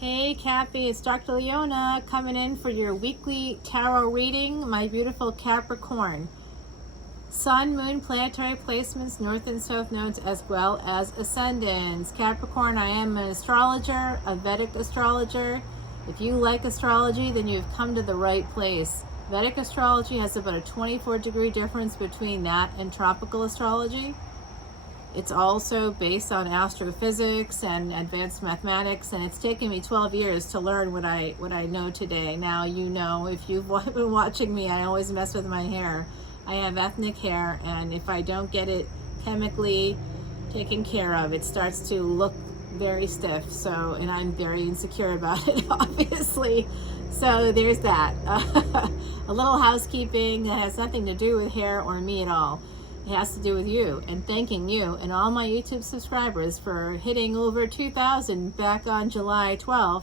Hey Kathy, it's Dr. Leona coming in for your weekly tarot reading, my beautiful Capricorn. Sun, moon, planetary placements, north and south nodes, as well as ascendants. Capricorn, I am an astrologer, a Vedic astrologer. If you like astrology, then you've come to the right place. Vedic astrology has about a 24-degree difference between that and tropical astrology. It's also based on astrophysics and advanced mathematics, and it's taken me 12 years to learn what I know today. Now, you know, if you've been watching me, I always mess with my hair. I have ethnic hair, and if I don't get it chemically taken care of, it starts to look very stiff. So, and I'm very insecure about it, obviously. So there's that. A little housekeeping that has nothing to do with hair or me at all. It has to do with you, and thanking you and all my YouTube subscribers for hitting over 2,000 back on July 12th.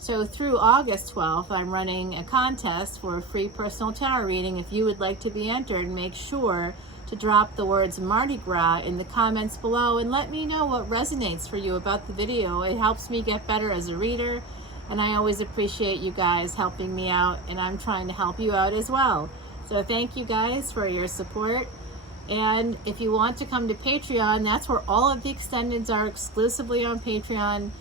So through August 12th, I'm running a contest for a free personal tarot reading. If you would like to be entered, make sure to drop the words Mardi Gras in the comments below and let me know what resonates for you about the video. It helps me get better as a reader, and I always appreciate you guys helping me out, and I'm trying to help you out as well. So thank you guys for your support. And if you want to come to Patreon, that's where all of the extendeds are, exclusively on Patreon.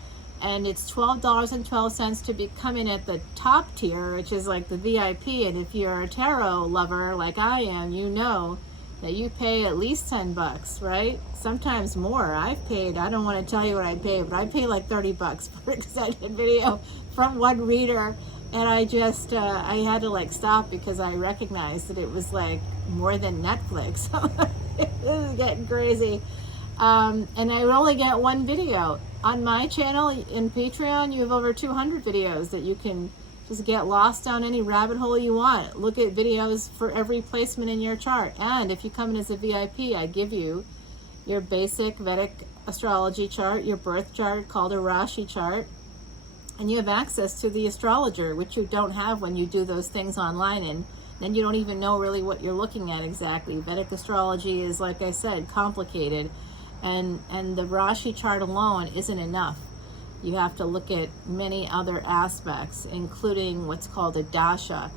And it's $12.12 to become in at the top tier, which is like the VIP. And if you're a tarot lover like I am, you know that you pay at least $10, right? Sometimes more. I've paid, I don't want to tell you what I paid, but I pay like $30 for an extended video from one reader. And I just, I had to like stop because I recognized that it was like more than Netflix. This is getting crazy. And I would only get one video. On my channel in Patreon, you have over 200 videos that you can just get lost down any rabbit hole you want. Look at videos for every placement in your chart. And if you come in as a VIP, I give you your basic Vedic astrology chart, your birth chart called a Rashi chart. And you have access to the astrologer, which you don't have when you do those things online, and then you don't even know really what you're looking at exactly. Vedic astrology is, like I said, complicated, and the Rashi chart alone isn't enough. You have to look at many other aspects, including what's called a dasha.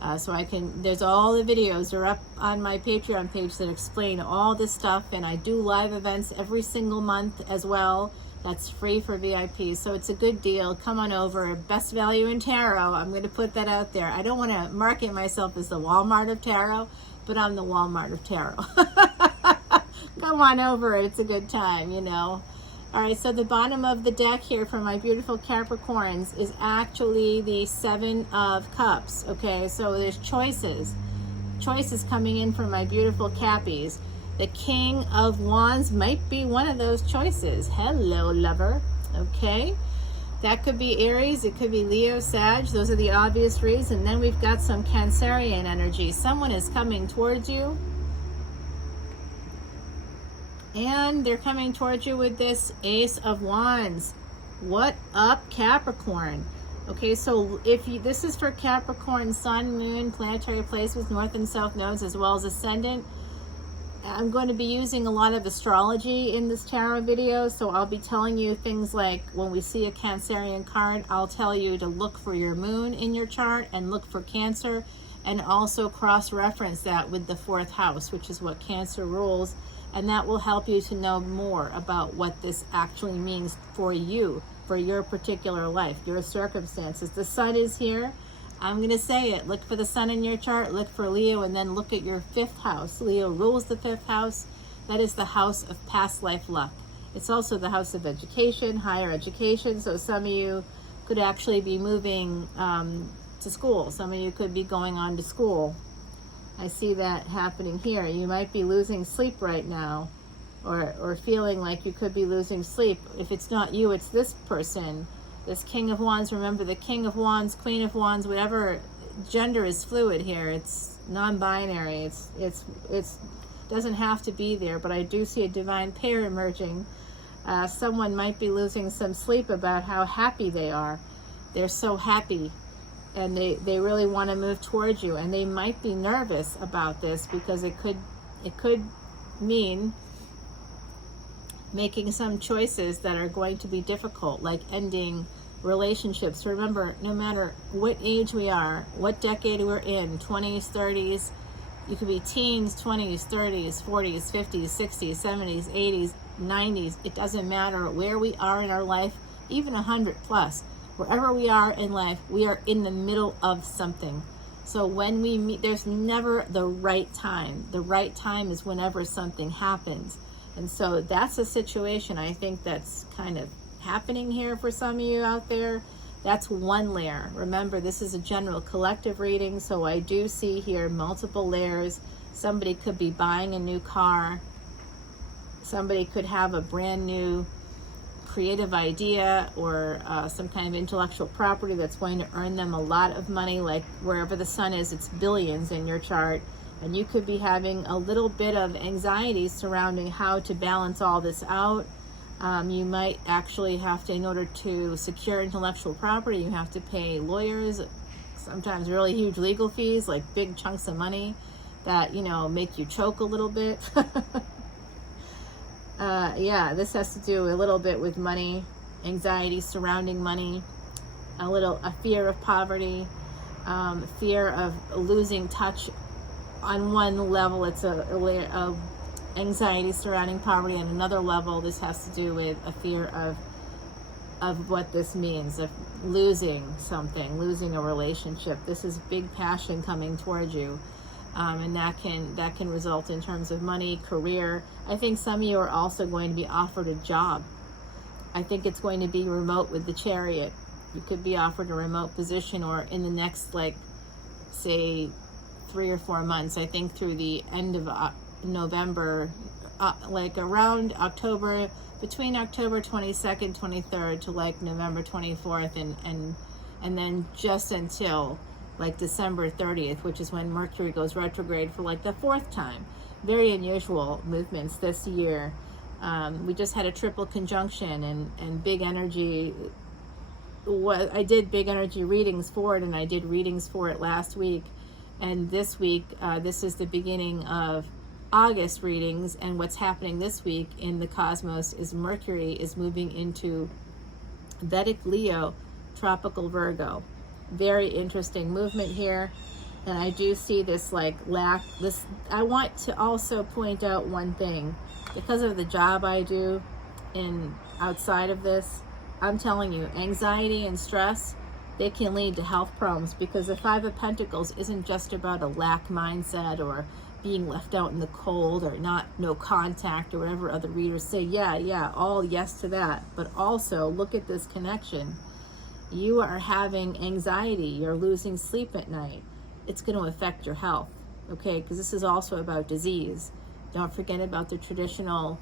There's all the videos are up on my Patreon page that explain all this stuff, and I do live events every single month as well. That's free for VIPs, so it's a good deal. Come on over. Best value in tarot. I'm going to put that out there. I don't want to market myself as the Walmart of tarot, but I'm the Walmart of tarot. Come on over. It's a good time, you know. All right, so the bottom of the deck here for my beautiful Capricorns is actually the Seven of Cups, okay? So there's choices coming in for my beautiful Cappies. The King of Wands might be one of those choices. Hello, lover. Okay. That could be Aries. It could be Leo, Sag. Those are the obvious reasons. And then we've got some Cancerian energy. Someone is coming towards you. And they're coming towards you with this Ace of Wands. What up, Capricorn? Okay, so this is for Capricorn, Sun, Moon, planetary placements, north and south nodes, as well as ascendant. I'm going to be using a lot of astrology in this tarot video, so I'll be telling you things like when we see a Cancerian card, I'll tell you to look for your moon in your chart and look for Cancer, and also cross-reference that with the 4th house, which is what Cancer rules, and that will help you to know more about what this actually means for you, for your particular life, your circumstances. The Sun is here. I'm going to say it. Look for the Sun in your chart, look for Leo, and then look at your 5th house. Leo rules the 5th house. That is the house of past life luck. It's also the house of education, higher education. So some of you could actually be moving to school. Some of you could be going on to school. I see that happening here. You might be losing sleep right now, or feeling like you could be losing sleep. If it's not you, it's this person. This King of Wands. Remember, the King of Wands, Queen of Wands, whatever gender is fluid here. It's non-binary. It's doesn't have to be there, but I do see a divine pair emerging. Someone might be losing some sleep about how happy they are. They're so happy, and they really want to move towards you, and they might be nervous about this because it could mean making some choices that are going to be difficult, like ending relationships. Remember, no matter what age we are, what decade we're in, 20s, 30s, you could be teens, 20s, 30s, 40s, 50s, 60s, 70s, 80s, 90s. It doesn't matter where we are in our life, even 100 plus. Wherever we are in life, we are in the middle of something. So when we meet, there's never the right time. The right time is whenever something happens. And so that's a situation I think that's kind of happening here for some of you out there. That's one layer. Remember, this is a general collective reading, so I do see here multiple layers. Somebody could be buying a new car. Somebody could have a brand new creative idea or some kind of intellectual property that's going to earn them a lot of money. Like wherever the sun is, it's billions in your chart. And you could be having a little bit of anxiety surrounding how to balance all this out. You might actually have to, in order to secure intellectual property, you have to pay lawyers, sometimes really huge legal fees, like big chunks of money that, you know, make you choke a little bit. Yeah, this has to do a little bit with money, anxiety surrounding money, a fear of poverty, fear of losing touch. On one level, it's a layer of anxiety surrounding poverty. On another level, this has to do with a fear of what this means, of losing something, losing a relationship. This is big passion coming towards you. And that can result in terms of money, career. I think some of you are also going to be offered a job. I think it's going to be remote with the Chariot. You could be offered a remote position, or in the next, like, say, 3 or 4 months. I think through the end of November, like around October, between October 22nd, 23rd to like November 24th, and then just until like December 30th, which is when Mercury goes retrograde for like the 4th time. Very unusual movements this year. We just had a triple conjunction and big energy. I did big energy readings for it, and I did readings for it last week. And this week, this is the beginning of August readings, and what's happening this week in the cosmos is Mercury is moving into Vedic Leo, tropical Virgo. Very interesting movement here, and I do see this like lack. I want to also point out one thing, because of the job I do in outside of this. I'm telling you, anxiety and stress, they can lead to health problems, because the Five of Pentacles isn't just about a lack mindset or being left out in the cold or no contact or whatever other readers say. Yeah, all yes to that. But also look at this connection. You are having anxiety, you're losing sleep at night. It's going to affect your health, okay? Because this is also about disease. Don't forget about the traditional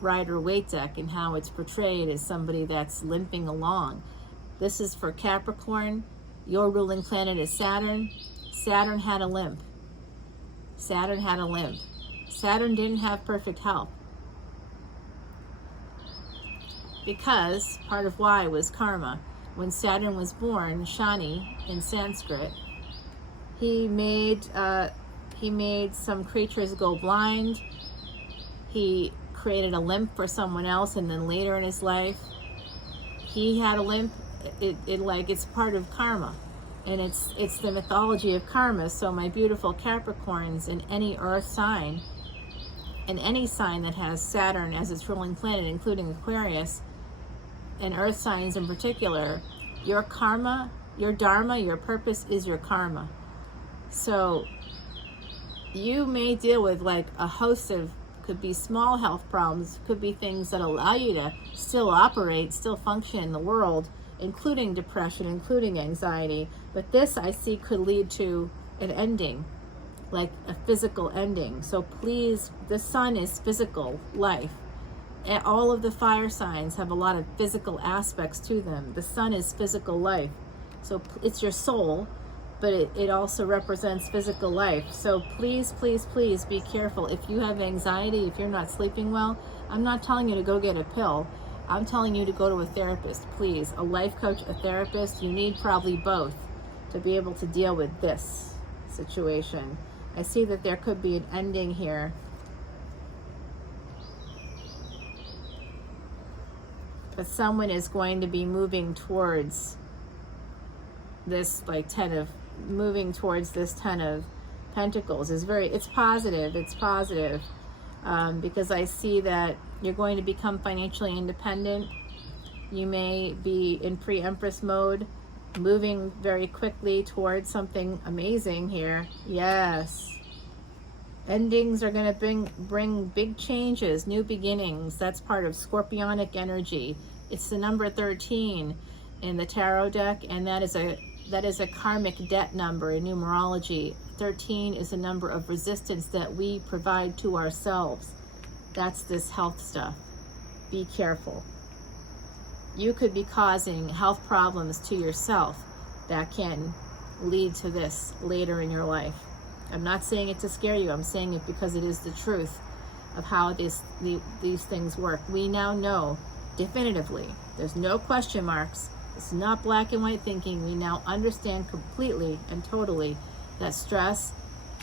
Rider-Waite deck and how it's portrayed as somebody that's limping along. This is for Capricorn. Your ruling planet is Saturn. Saturn had a limp. Saturn had a limp. Saturn didn't have perfect health, because part of why was karma. When Saturn was born, Shani in Sanskrit, he made some creatures go blind. He created a limp for someone else, and then later in his life, he had a limp. It's part of karma, and it's the mythology of karma. So my beautiful Capricorns, in any earth sign, and any sign that has Saturn as its ruling planet, including Aquarius, and earth signs in particular, your karma, your dharma, your purpose is your karma. So you may deal with like a host of, could be small health problems, could be things that allow you to still operate, still function in the world, including depression, including anxiety. But this, I see, could lead to an ending, like a physical ending. So please, the sun is physical life. All of the fire signs have a lot of physical aspects to them. The sun is physical life. So it's your soul, but it also represents physical life. So please, please, please be careful. If you have anxiety, if you're not sleeping well, I'm not telling you to go get a pill. I'm telling you to go to a therapist, please. A life coach, a therapist. You need probably both to be able to deal with this situation. I see that there could be an ending here. But someone is going to be moving towards this, like, moving towards this Ten of Pentacles. It's positive. It's positive. Because I see that you're going to become financially independent. You may be in pre-Empress mode, moving very quickly towards something amazing here. Yes. Endings are going to bring big changes, new beginnings. That's part of Scorpionic energy. It's the number 13 in the tarot deck, and that is a karmic debt number in numerology. 13 is a number of resistance that we provide to ourselves. That's this health stuff. Be careful. You could be causing health problems to yourself that can lead to this later in your life. I'm not saying it to scare you. I'm saying it because it is the truth of how these things work. We now know definitively. There's no question marks. It's not black and white thinking. We now understand completely and totally that stress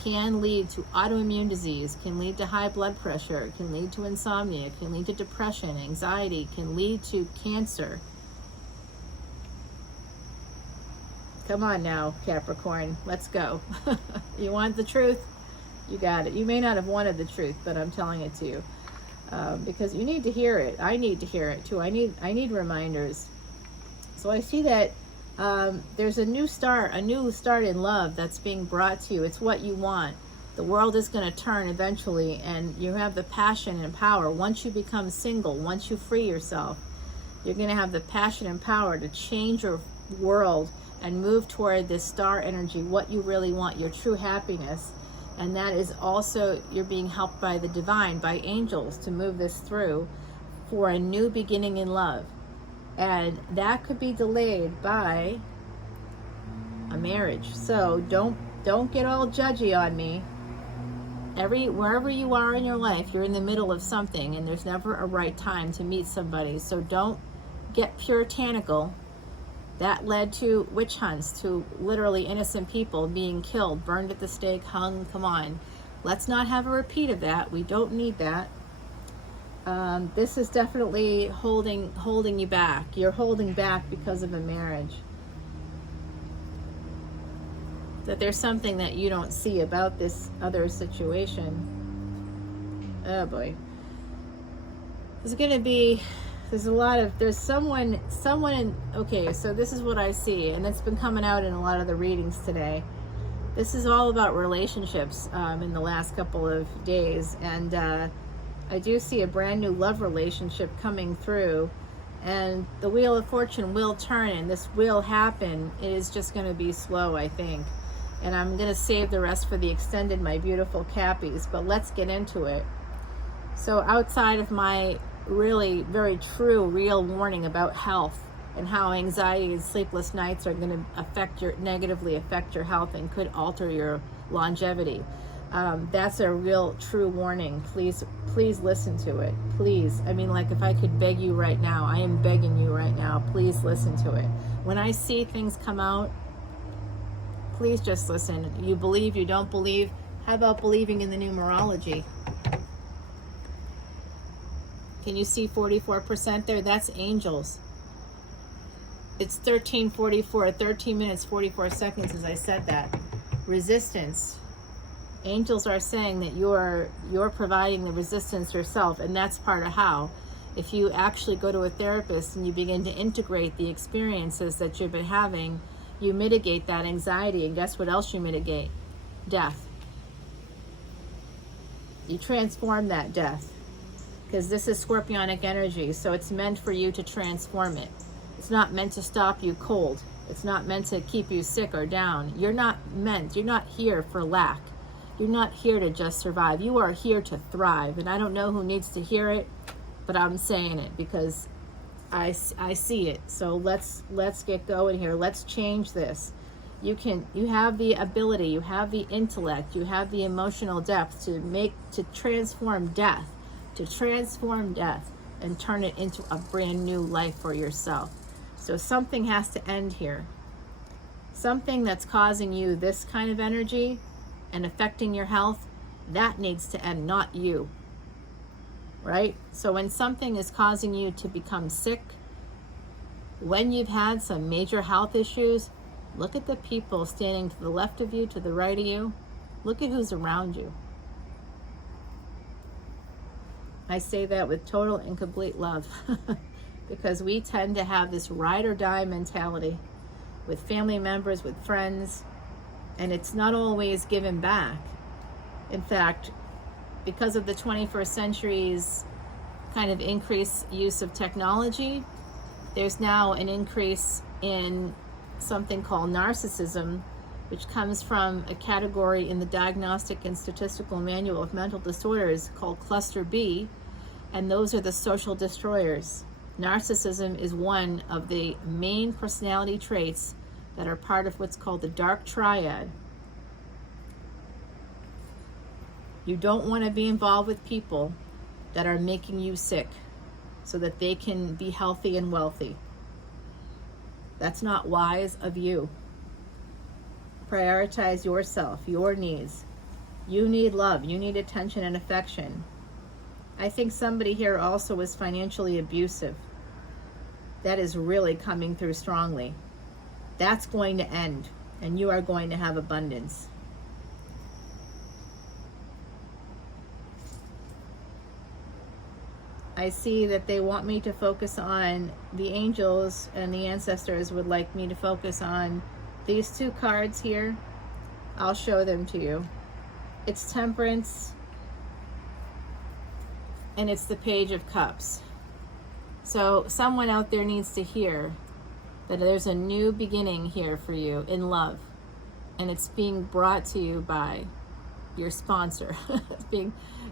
can lead to autoimmune disease, can lead to high blood pressure, can lead to insomnia, can lead to depression, anxiety, can lead to cancer. Come on now, Capricorn, let's go. You want the truth? You got it. You may not have wanted the truth, but I'm telling it to you. Because you need to hear it. I need to hear it too. I need reminders. So I see that there's a new start in love that's being brought to you. It's what you want. The world is going to turn eventually, and you have the passion and power. Once you become single, once you free yourself, you're going to have the passion and power to change your world and move toward this star energy, what you really want, your true happiness. And that is also, you're being helped by the divine, by angels, to move this through for a new beginning in love. And that could be delayed by a marriage. So don't get all judgy on me. Wherever you are in your life, you're in the middle of something, and there's never a right time to meet somebody. So don't get puritanical. That led to witch hunts, to literally innocent people being killed, burned at the stake, hung. Come on. Let's not have a repeat of that. We don't need that. This is definitely holding you back. You're holding back because of a marriage. That there's something that you don't see about this other situation. Oh boy. There's someone in, okay, so this is what I see, and it's been coming out in a lot of the readings today. This is all about relationships in the last couple of days, and I do see a brand new love relationship coming through, and the Wheel of Fortune will turn, and this will happen. It is just going to be slow, I think, and I'm going to save the rest for the extended, my beautiful Cappies, but let's get into it. So outside of my really very true, real warning about health and how anxiety and sleepless nights are going to negatively affect your health and could alter your longevity. That's a real true warning. Please listen to it. Please. I mean, like, if I could beg you right now, I am begging you right now, please listen to it. When I see things come out, please just listen. You believe, you don't believe. How about believing in the numerology? Can you see 44% there? That's angels. It's 13:44, 13 minutes, 44 seconds as I said that. Resistance. Angels are saying that you're providing the resistance yourself, and that's part of how. If you actually go to a therapist and you begin to integrate the experiences that you've been having, you mitigate that anxiety, and guess what else you mitigate? Death. You transform that death. Because this is Scorpionic energy, so it's meant for you to transform it. It's not meant to stop you cold. It's not meant to keep you sick or down. You're not here for lack. You're not here to just survive. You are here to thrive. And I don't know who needs to hear it, but I'm saying it because I see it. So let's get going here. Let's change this. You have the ability, you have the intellect, you have the emotional depth to transform death. To transform death and turn it into a brand new life for yourself. So something has to end here. Something that's causing you this kind of energy and affecting your health, that needs to end, not you. Right? So when something is causing you to become sick, When you've had some major health issues, look at the people standing to the left of you, to the right of you. Look at who's around you. I say that with total and complete love because we tend to have this ride or die mentality with family members, with friends, and it's not always given back. In fact, because of the 21st century's kind of increased use of technology, there's now an increase in something called narcissism, which comes from a category in the Diagnostic and Statistical Manual of Mental Disorders called Cluster B, and those are the social destroyers. Narcissism is one of the main personality traits that are part of what's called the dark triad. You don't want to be involved with people that are making you sick so that they can be healthy and wealthy. That's not wise of you. Prioritize yourself, your needs. You need love. You need attention and affection. I think somebody here also is financially abusive. That is really coming through strongly. That's going to end, and you are going to have abundance. I see that they want me to focus on the angels, and the ancestors would like me to focus on these two cards here. I'll show them to you. It's Temperance, and it's the Page of Cups. So someone out there needs to hear that there's a new beginning here for you in love, and it's being brought to you by your sponsor.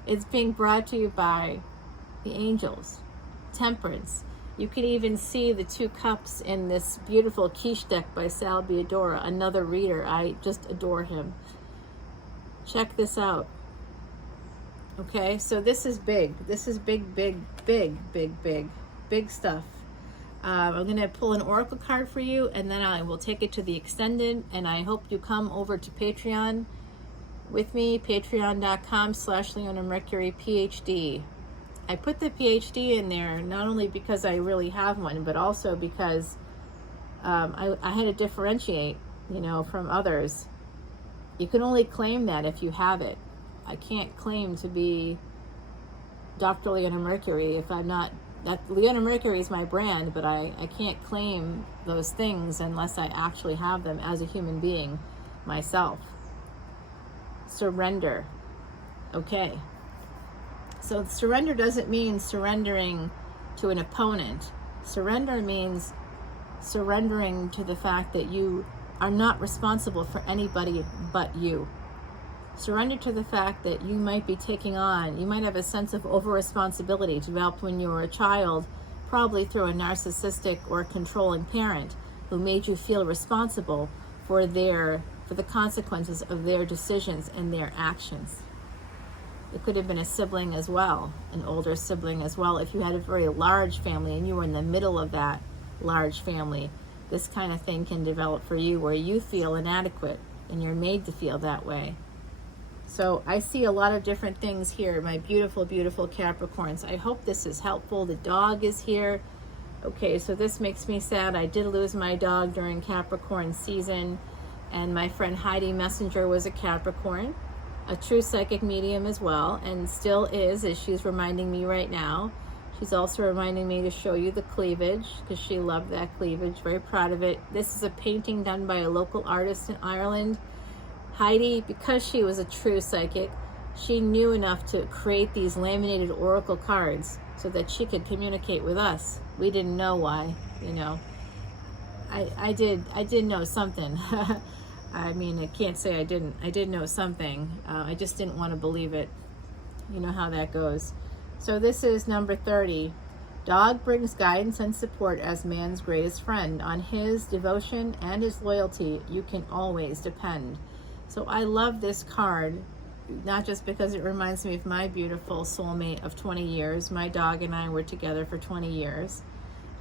it's being brought to you by the angels. Temperance. You can even see the two cups in this beautiful quiche deck by Sal Biodora, another reader. I just adore him. Check this out. Okay, so this is big. This is big, big, big, big, big, big stuff. I'm going to pull an oracle card for you, and then I will take it to the extended, and I hope you come over to Patreon with me, patreon.com/leonamercuryphd. I put the PhD in there not only because I really have one, but also because I had to differentiate, from others. You can only claim that if you have it. I can't claim to be Dr. Leona Mercury if I'm not. That Leona Mercury is my brand, but I can't claim those things unless I actually have them as a human being myself. Surrender. Okay. So surrender doesn't mean surrendering to an opponent. Surrender means surrendering to the fact that you are not responsible for anybody but you. Surrender to the fact that you might be taking on, you might have a sense of over-responsibility developed when you were a child, probably through a narcissistic or controlling parent who made you feel responsible for the consequences of their decisions and their actions. It could have been a sibling as well, an older sibling as well. If you had a very large family and you were in the middle of that large family, this kind of thing can develop for you where you feel inadequate and you're made to feel that way. So I see a lot of different things here, my beautiful, beautiful Capricorns. I hope this is helpful. The dog is here. Okay, so this makes me sad. I did lose my dog during Capricorn season, and my friend Heidi Messenger was a Capricorn, a true psychic medium as well, and still is, as she's reminding me right now. She's also reminding me to show you the cleavage, because she loved that cleavage, very proud of it. This is a painting done by a local artist in Ireland. Heidi, because she was a true psychic, she knew enough to create these laminated oracle cards so that she could communicate with us. We didn't know why, I did know something. I mean, I can't say I didn't. I did know something. I just didn't want to believe it. You know how that goes. So this is number 30. Dog brings guidance and support as man's greatest friend. On his devotion and his loyalty, you can always depend. So I love this card, not just because it reminds me of my beautiful soulmate of 20 years. My dog and I were together for 20 years.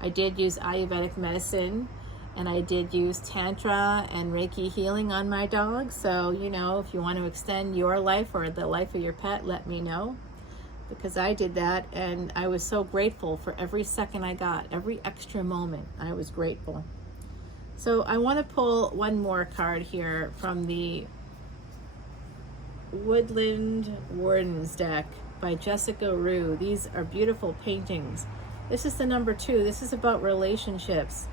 I did use Ayurvedic medicine, and I did use Tantra and Reiki healing on my dog. So, if you want to extend your life or the life of your pet, let me know. because I did that, and I was so grateful for every second I got, every extra moment. I was grateful. So I want to pull one more card here from the Woodland Wardens deck by Jessica Rue. These are beautiful paintings. This is the number 2. This is about relationships.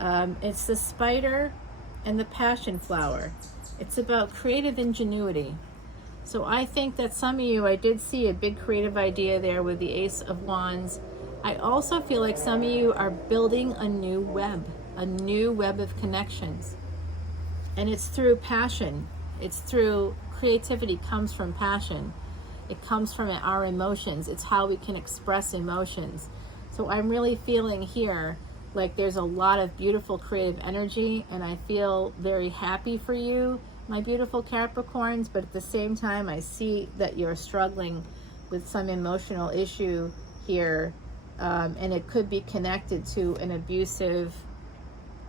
It's the spider and the passion flower. It's about creative ingenuity. So I think that some of you, I did see a big creative idea there with the Ace of Wands. I also feel like some of you are building a new web of connections. And it's through passion. It's through creativity, comes from passion. It comes from our emotions. It's how we can express emotions. So I'm really feeling here like there's a lot of beautiful creative energy, and I feel very happy for you, my beautiful Capricorns, but at the same time I see that you're struggling with some emotional issue here, and it could be connected to an abusive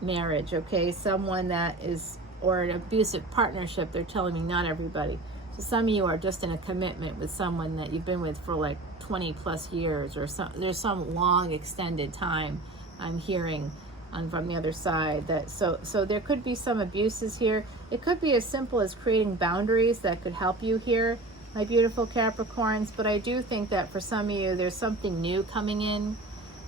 marriage, okay? Someone that is, or an abusive partnership. They're telling me, not everybody. So some of you are just in a commitment with someone that you've been with for like 20 plus years, or there's some long extended time I'm hearing from the other side. That so there could be some abuses here. It could be as simple as creating boundaries that could help you here, my beautiful Capricorns. But I do think that for some of you, there's something new coming in,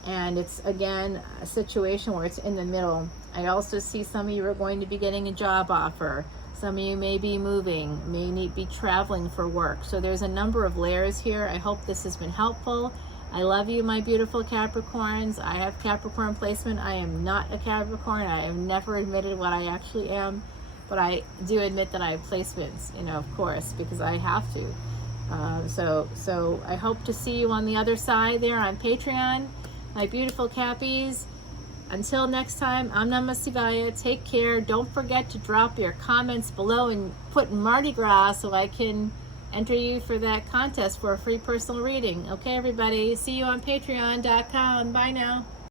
and it's again a situation where it's in the middle. I also see some of you are going to be getting a job offer. Some of you may be moving, may be traveling for work. So there's a number of layers here. I hope this has been helpful. I love you, my beautiful Capricorns. I have Capricorn placement. I am not a Capricorn. I have never admitted what I actually am, but I do admit that I have placements, you know, of course, because I have to. So I hope to see you on the other side there on Patreon, my beautiful Cappies. Until next time, I'm Namaste Vaya. Take care. Don't forget to drop your comments below and put Mardi Gras so I can enter you for that contest for a free personal reading. Okay, everybody. See you on patreon.com. Bye now.